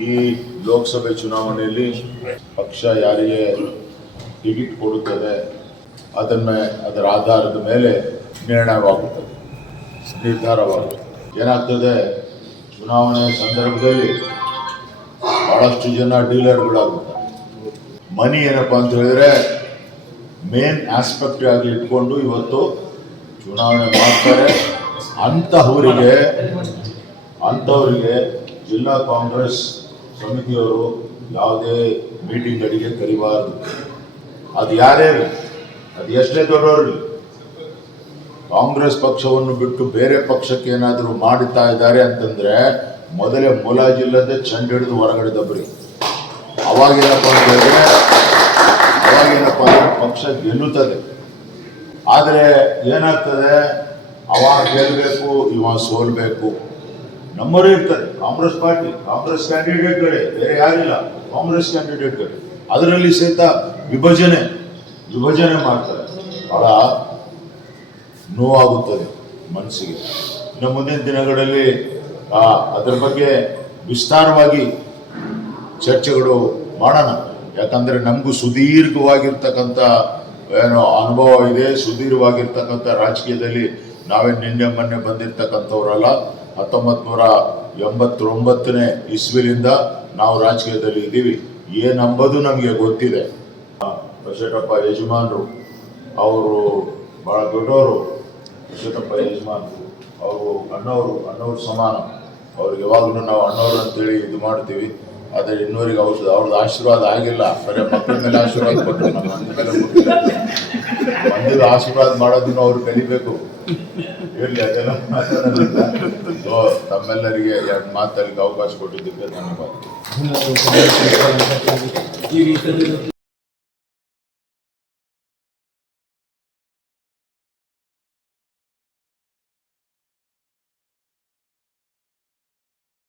ಈ ಲೋಕಸಭೆ ಚುನಾವಣೆಯಲ್ಲಿ ಪಕ್ಷ ಯಾರಿಗೆ ಟಿಕೆಟ್ ಕೊಡುತ್ತದೆ, ಅದನ್ನ ಅದರ ಆಧಾರದ ಮೇಲೆ ನಿರ್ಣಯವಾಗುತ್ತದೆ, ನಿರ್ಧಾರವಾಗುತ್ತದೆ. ಏನಾಗ್ತದೆ, ಚುನಾವಣೆ ಸಂದರ್ಭದಲ್ಲಿ ಬಹಳಷ್ಟು ಜನ ಡೀಲರ್ಗಳಾಗುತ್ತಾರೆ. ಮನಿ ಏನಪ್ಪಾ ಅಂತ ಹೇಳಿದ್ರೆ, ಮೇನ್ ಆಸ್ಪೆಕ್ಟ್ ಆಗಿ ಇಟ್ಕೊಂಡು ಇವತ್ತು ಚುನಾವಣೆ ಮಾಡ್ತಾರೆ. ಅಂತಹವರಿಗೆ ಅಂಥವರಿಗೆ ಜಿಲ್ಲಾ ಕಾಂಗ್ರೆಸ್ ಸಮಿತಿಯವರು ಯಾವುದೇ ಮೀಟಿಂಗ್ಗಳಿಗೆ ಕರಿಬಾರದು. ಅದು ಯಾರೇ ಅದು ಎಷ್ಟೇ ದೊಡ್ಡವರು ಕಾಂಗ್ರೆಸ್ ಪಕ್ಷವನ್ನು ಬಿಟ್ಟು ಬೇರೆ ಪಕ್ಷಕ್ಕೆ ಏನಾದರೂ ಮಾಡುತ್ತಾ ಇದ್ದಾರೆ ಅಂತಂದ್ರೆ ಮೊದಲೇ ಮುಲಾಜಿಲ್ಲದೆ ಚಂಡ ಹಿಡಿದು ಹೊರಗಡೆ ದಬ್ಬರಿ. ಅವಾಗೇನಪ್ಪ ಅಂತಂದ್ರೆ ಅವಾಗೇನಪ್ಪ ಅಂದ್ರೆ ಪಕ್ಷ ಗೆಲ್ಲುತ್ತದೆ. ಆದರೆ ಏನಾಗ್ತದೆ, ಅವಾಗ ಗೆಲ್ಲಬೇಕು, ಇವಾಗ ಸೋಲ್ಬೇಕು. ನಮ್ಮವರೇ ಇರ್ತಾರೆ. ಕಾಂಗ್ರೆಸ್ ಪಾರ್ಟಿ, ಕಾಂಗ್ರೆಸ್ ಕ್ಯಾಂಡಿಡೇಟ್ಗಳೇ ಬೇರೆ ಯಾರಿಲ್ಲ, ಕಾಂಗ್ರೆಸ್ ಕ್ಯಾಂಡಿಡೇಟ್ಗಳೇ ಅದರಲ್ಲಿ ಸಹಿತ ವಿಭಜನೆ ವಿಭಜನೆ ಮಾಡ್ತಾರೆ. ಬಹಳ ನೋವಾಗುತ್ತದೆ ಮನಸ್ಸಿಗೆ. ಇನ್ನು ಮುಂದಿನ ದಿನಗಳಲ್ಲಿ ಅದರ ಬಗ್ಗೆ ವಿಸ್ತಾರವಾಗಿ ಚರ್ಚೆಗಳು ಮಾಡೋಣ. ಯಾಕಂದ್ರೆ ನಮಗೂ ಸುದೀರ್ಘವಾಗಿರ್ತಕ್ಕಂಥ, ಏನೋ ಅನುಭವ ಇದೆ, ಸುದೀರ್ಘವಾಗಿರ್ತಕ್ಕಂಥ ರಾಜಕೀಯದಲ್ಲಿ ನಾವೇ ನಿನ್ನೆ ಮೊನ್ನೆ ಬಂದಿರ್ತಕ್ಕಂಥವ್ರಲ್ಲ. ಹತ್ತೊಂಬತ್ತು ನೂರ ಎಂಬತ್ತೊಂಬತ್ತನೇ ಇಸ್ವಿಲಿಂದ ನಾವು ರಾಜಕೀಯದಲ್ಲಿ ಇದ್ದೀವಿ. ಏನಂಬುದು ನಮಗೆ ಗೊತ್ತಿದೆ. ಬಸಟಪ್ಪ ಯಜಮಾನರು, ಅವರು ಬಹಳ ದೊಡ್ಡವರು. ಬಸಟಪ್ಪ ಯಜಮಾನರು, ಅವರು ಅಣ್ಣವರು, ಅಣ್ಣವ್ರ ಸಮಾನ. ಅವ್ರಿಗೆ ಯಾವಾಗಲೂ ನಾವು ಅಣ್ಣವ್ರು ಅಂತೇಳಿ ಇದು ಮಾಡ್ತೀವಿ. ಆದರೆ ಇನ್ನೂರಿಗೆ ಔಷಧ, ಅವ್ರದ್ದು ಆಶೀರ್ವಾದ ಆಗಿಲ್ಲ. ಬರೀ ಮಕ್ಕಳ ಮೇಲೆ ಆಶೀರ್ವಾದ ಕೊಟ್ಟರು ನಮ್ಮ ಮೇಲೆ. ಕೊಟ್ಟಿಲ್ಲ. ಆಶೀರ್ವಾದ ಮಾಡೋದನ್ನು ಅವ್ರು ಕಲಿಬೇಕು. ತಮ್ಮೆಲ್ಲರಿಗೆ ಎರಡು ಮಾತಲ್ಲಿ ಅವಕಾಶ ಕೊಟ್ಟಿದ್ದಕ್ಕೆ ಧನ್ಯವಾದ.